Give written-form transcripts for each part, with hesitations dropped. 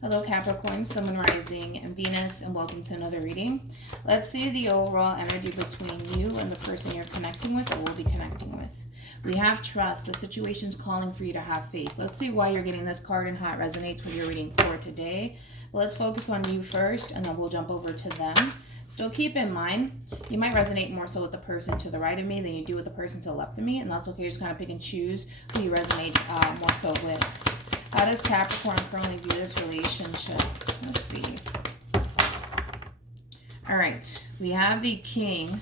Hello Capricorn, Sun, Moon, Rising, and Venus, and welcome to another reading. Let's see the overall energy between you and the person you're connecting with or will be connecting with. We have trust. The situation's calling for you to have faith. Let's see why you're getting this card and how it resonates with your reading for today. But let's focus on you first, and then we'll jump over to them. Still keep in mind, you might resonate more so with the person to the right of me than you do with the person to the left of me, and that's okay. Just kind of pick and choose who you resonate more so with. How does Capricorn currently view this relationship? Let's see. All right. We have the King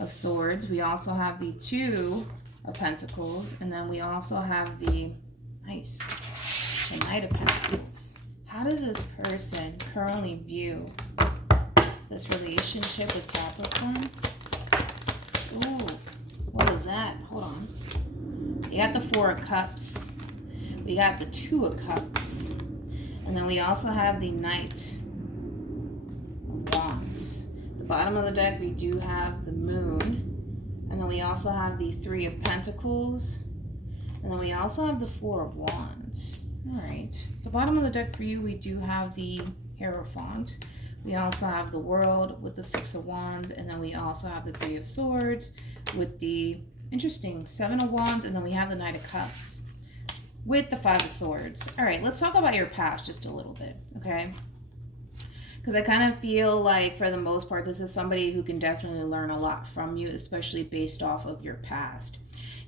of Swords. We also have the Two of Pentacles. And then we also have the Knight of Pentacles. How does this person currently view this relationship with Capricorn? Ooh, what is that? Hold on. You got the Four of Cups. We got the Two of Cups. And then we also have the Knight of Wands. At the bottom of the deck, we do have the Moon. And then we also have the Three of Pentacles. And then we also have the Four of Wands. All right. At the bottom of the deck for you, we do have the Hierophant. We also have the World with the Six of Wands. And then we also have the Three of Swords with the interesting Seven of Wands. And then we have the Knight of Cups with the Five of Swords. All right, let's talk about your past just a little bit, okay? Because I kind of feel like, for the most part, this is somebody who can definitely learn a lot from you, especially based off of your past.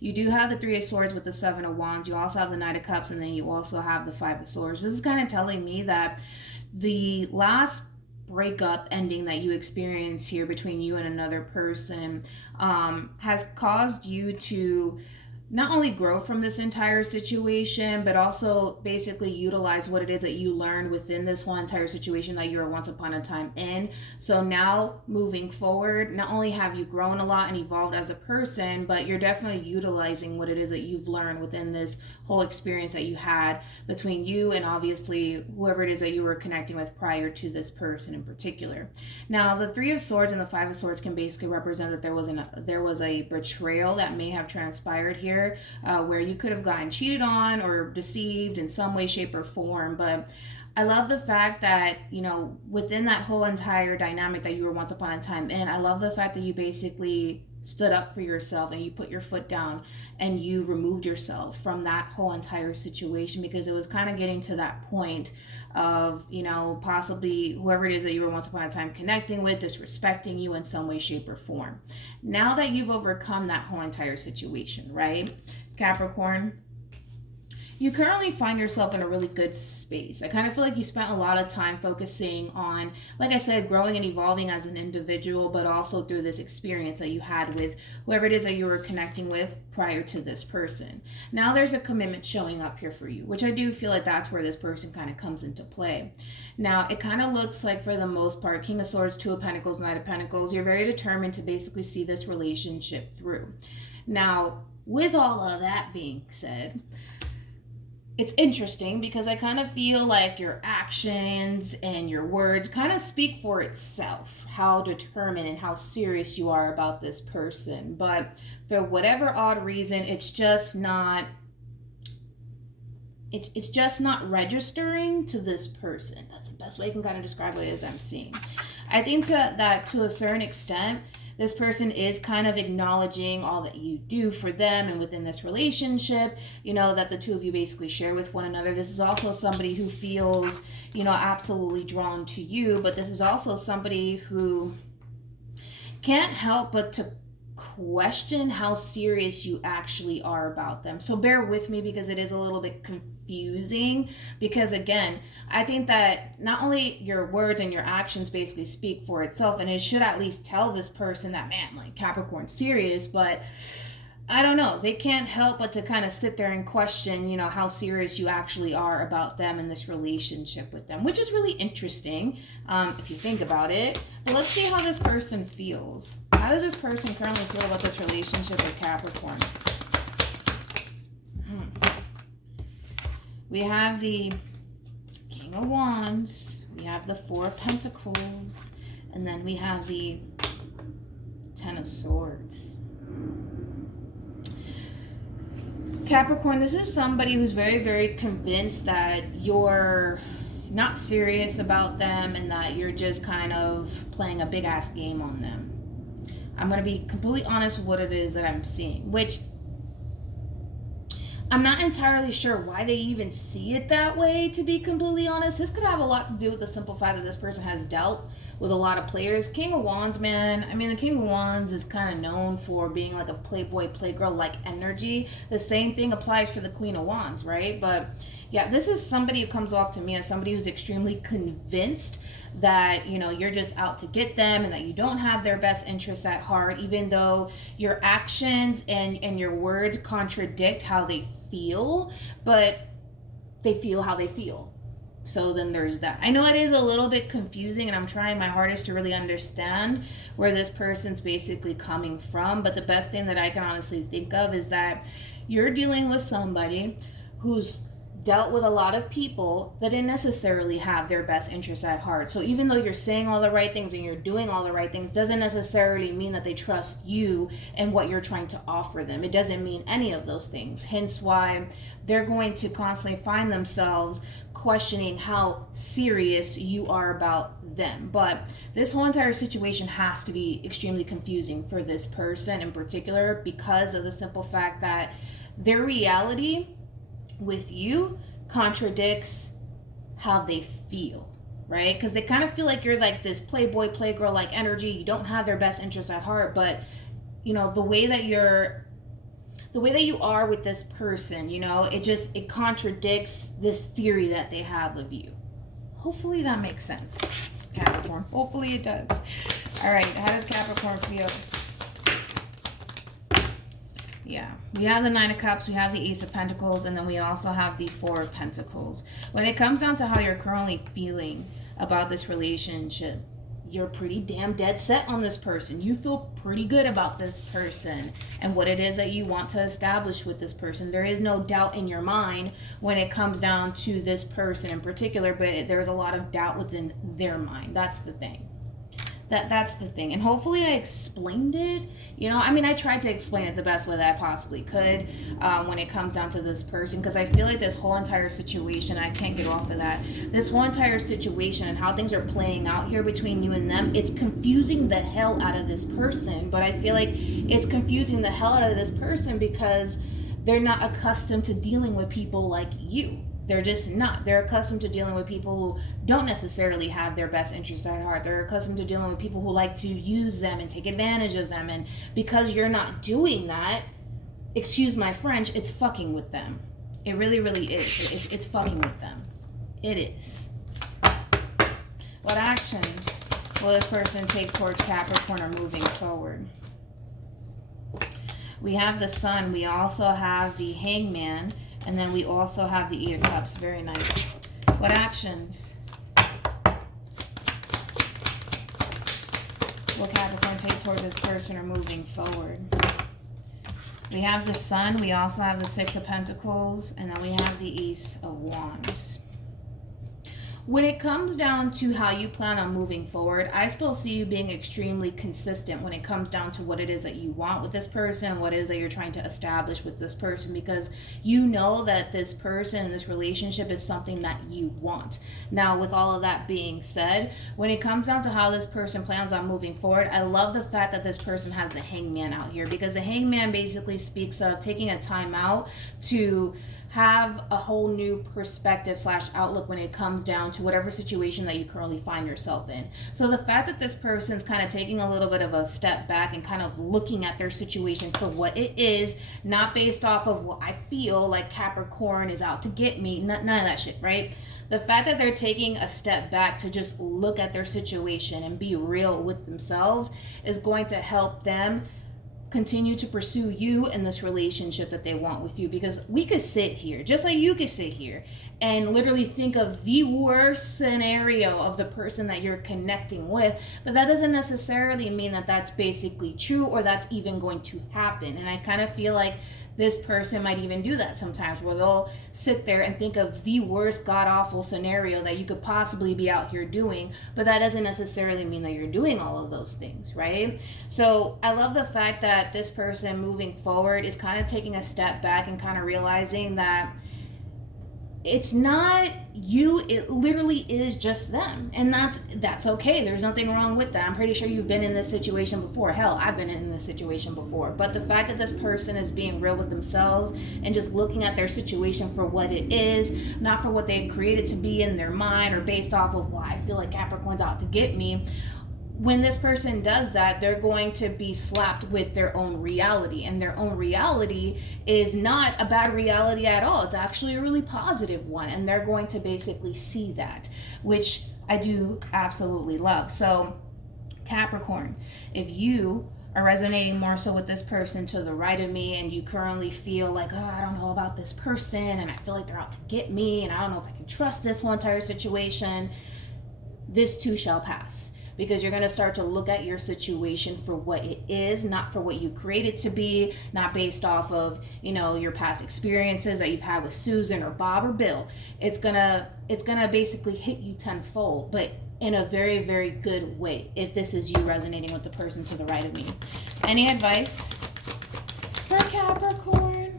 You do have the Three of Swords with the Seven of Wands. You also have the Knight of Cups, and then you also have the Five of Swords. This is kind of telling me that the last breakup ending that you experience here between you and another person has caused you to not only grow from this entire situation, but also basically utilize what it is that you learned within this whole entire situation that you were once upon a time in. So now moving forward, not only have you grown a lot and evolved as a person, but you're definitely utilizing what it is that you've learned within this whole experience that you had between you and obviously whoever it is that you were connecting with prior to this person in particular. Now, the Three of Swords and the Five of Swords can basically represent that there was a betrayal that may have transpired here, where you could have gotten cheated on or deceived in some way, shape, or form. But I love the fact that, you know, within that whole entire dynamic that you were once upon a time in, I love the fact that you basically stood up for yourself and you put your foot down and you removed yourself from that whole entire situation, because it was kind of getting to that point of, you know, possibly whoever it is that you were once upon a time connecting with disrespecting you in some way, shape, or form. Now that you've overcome that whole entire situation, right, Capricorn, you currently find yourself in a really good space. I kind of feel like you spent a lot of time focusing on, like I said, growing and evolving as an individual, but also through this experience that you had with whoever it is that you were connecting with prior to this person. Now there's a commitment showing up here for you, which I do feel like that's where this person kind of comes into play. Now, it kind of looks like, for the most part, King of Swords, Two of Pentacles, Knight of Pentacles, you're very determined to basically see this relationship through. Now, with all of that being said, it's interesting because I kind of feel like your actions and your words kind of speak for itself, how determined and how serious you are about this person. But for whatever odd reason, it's just not registering to this person. That's the best way I can kind of describe what it is I'm seeing. I think that to a certain extent, this person is kind of acknowledging all that you do for them and within this relationship, you know, that the two of you basically share with one another. This is also somebody who feels, you know, absolutely drawn to you, but this is also somebody who can't help but to question how serious you actually are about them. So bear with me because it is a little bit confusing, because again, I think that not only your words and your actions basically speak for itself, and it should at least tell this person that, man, like, Capricorn's serious, but I don't know, they can't help but to kind of sit there and question, you know, how serious you actually are about them and this relationship with them, which is really interesting if you think about it. But let's see how this person feels. How does this person currently feel about this relationship with Capricorn? We have the King of Wands, we have the Four of Pentacles, and then we have the Ten of Swords. Capricorn, this is somebody who's very, very convinced that you're not serious about them and that you're just kind of playing a big ass game on them. I'm going to be completely honest with what it is that I'm seeing, which I'm not entirely sure why they even see it that way, to be completely honest. This could have a lot to do with the simple fact that this person has dealt with a lot of players. King of Wands, man. I mean, the King of Wands is kind of known for being like a playboy, playgirl-like energy. The same thing applies for the Queen of Wands, right? But yeah, this is somebody who comes off to me as somebody who's extremely convinced that, you know, you're just out to get them and that you don't have their best interests at heart, even though your actions and your words contradict how they feel, but they feel how they feel. So then there's that. I know it is a little bit confusing, and I'm trying my hardest to really understand where this person's basically coming from, but the best thing that I can honestly think of is that you're dealing with somebody who's dealt with a lot of people that didn't necessarily have their best interests at heart. So even though you're saying all the right things and you're doing all the right things, doesn't necessarily mean that they trust you and what you're trying to offer them. It doesn't mean any of those things. Hence why they're going to constantly find themselves questioning how serious you are about them. But this whole entire situation has to be extremely confusing for this person in particular, because of the simple fact that their reality with you contradicts how they feel, right? Because they kind of feel like you're like this playboy, playgirl like energy. You don't have their best interest at heart, but you know, the way that you are with this person, you know, it contradicts this theory that they have of you. Hopefully that makes sense, Capricorn. Hopefully it does. All right, how does Capricorn feel? Yeah, we have the Nine of Cups, we have the Ace of Pentacles, and then we also have the Four of Pentacles. When it comes down to how you're currently feeling about this relationship, you're pretty damn dead set on this person. You feel pretty good about this person and what it is that you want to establish with this person. There is no doubt in your mind when it comes down to this person in particular, but there's a lot of doubt within their mind. That's the thing. That's the thing. And hopefully I explained it. You know, I mean, I tried to explain it the best way that I possibly could when it comes down to this person, because I feel like this whole entire situation, I can't get off of that. This whole entire situation and how things are playing out here between you and them, it's confusing the hell out of this person. But I feel like it's confusing the hell out of this person because they're not accustomed to dealing with people like you. They're just not. They're accustomed to dealing with people who don't necessarily have their best interests at heart. They're accustomed to dealing with people who like to use them and take advantage of them. And because you're not doing that, excuse my French, it's fucking with them. It really, really is. It's fucking with them. It is. What actions will this person take towards Capricorn or moving forward? We have the Sun. We also have the Hangman. And then we also have the Eight of Cups. Very nice. What actions will Capricorn take towards this person or moving forward? We have the Sun. We also have the Six of Pentacles. And then we have the Ace of Wands. When it comes down to how you plan on moving forward, I still see you being extremely consistent when it comes down to what it is that you want with this person, what it is that you're trying to establish with this person, because you know that this person, this relationship is something that you want. Now, with all of that being said, when it comes down to how this person plans on moving forward, I love the fact that this person has the Hangman out here, because the Hangman basically speaks of taking a time out to have a whole new perspective / outlook when it comes down to whatever situation that you currently find yourself in. So the fact that this person's kind of taking a little bit of a step back and kind of looking at their situation for what it is, not based off of what I feel like Capricorn is out to get me, none of that shit, right? The fact that they're taking a step back to just look at their situation and be real with themselves is going to help them continue to pursue you in this relationship that they want with you. Because we could sit here, just like you could sit here and literally think of the worst scenario of the person that you're connecting with, but that doesn't necessarily mean that that's basically true or that's even going to happen. And I kind of feel like this person might even do that sometimes, where they'll sit there and think of the worst god-awful scenario that you could possibly be out here doing, but that doesn't necessarily mean that you're doing all of those things, right? So I love the fact that this person moving forward is kind of taking a step back and kind of realizing that it's not you, it literally is just them, and that's okay. There's nothing wrong with that. I'm pretty sure you've been in this situation before. Hell, I've been in this situation before. But the fact that this person is being real with themselves and just looking at their situation for what it is, not for what they've created to be in their mind or based off of, well, I feel like Capricorn's out to get me. When this person does that, they're going to be slapped with their own reality, and their own reality is not a bad reality at all. It's actually a really positive one, and they're going to basically see that, which I do absolutely love. So Capricorn, if you are resonating more so with this person to the right of me, and you currently feel like, oh, I don't know about this person, and I feel like they're out to get me, and I don't know if I can trust this whole entire situation, this too shall pass. Because you're going to start to look at your situation for what it is, not for what you create it to be, not based off of, your past experiences that you've had with Susan or Bob or Bill. It's gonna basically hit you tenfold, but in a very, very good way, if this is you resonating with the person to the right of me. Any advice for Capricorn?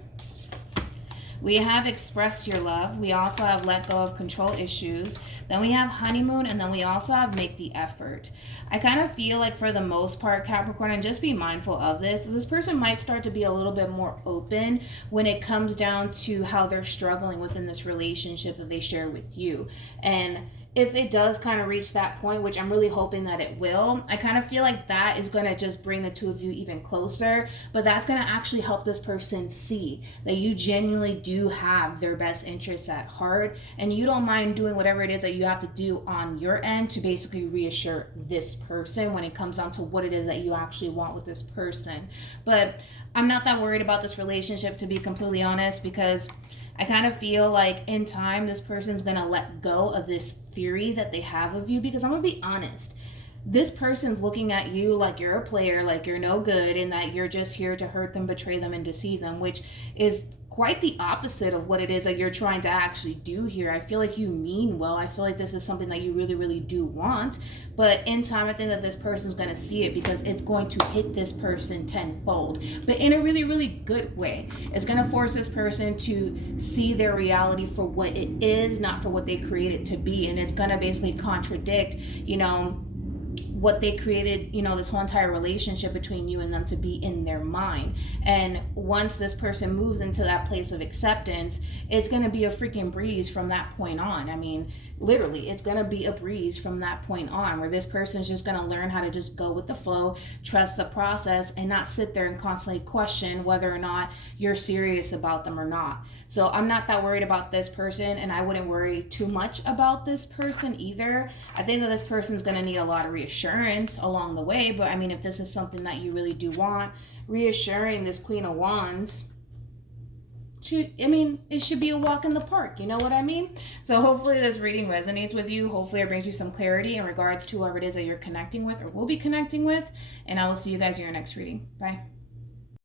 We have express your love. We also have let go of control issues. Then we have honeymoon, and then we also have make the effort. I kind of feel like for the most part, Capricorn, and just be mindful of this person might start to be a little bit more open when it comes down to how they're struggling within this relationship that they share with you. And if it does kind of reach that point, which I'm really hoping that it will, I kind of feel like that is going to just bring the two of you even closer. But that's going to actually help this person see that you genuinely do have their best interests at heart, and you don't mind doing whatever it is that you have to do on your end to basically reassure this person when it comes down to what it is that you actually want with this person. But I'm not that worried about this relationship, to be completely honest, because I kind of feel like in time, this person's going to let go of this theory that they have of you, because I'm going to be honest. This person's looking at you like you're a player, like you're no good, and that you're just here to hurt them, betray them, and deceive them, which is quite the opposite of what it is that you're trying to actually do here. I feel like you mean well. I feel like this is something that you really, really do want. But in time, I think that this person's going to see it, because it's going to hit this person tenfold, but in a really, really good way. It's going to force this person to see their reality for what it is, not for what they create it to be. And it's going to basically contradict, what they created, this whole entire relationship between you and them to be in their mind. And once this person moves into that place of acceptance, it's going to be a freaking breeze from that point on. I mean, literally, it's going to be a breeze from that point on, where this person's just going to learn how to just go with the flow, trust the process, and not sit there and constantly question whether or not you're serious about them or not. So I'm not that worried about this person, and I wouldn't worry too much about this person either. I think that this person's going to need a lot of reassurance along the way, but I mean, if this is something that you really do want, reassuring this Queen of Wands, it should be a walk in the park, you know what I mean? So hopefully this reading resonates with you. Hopefully it brings you some clarity in regards to whoever it is that you're connecting with or will be connecting with, and I will see you guys in your next reading. Bye.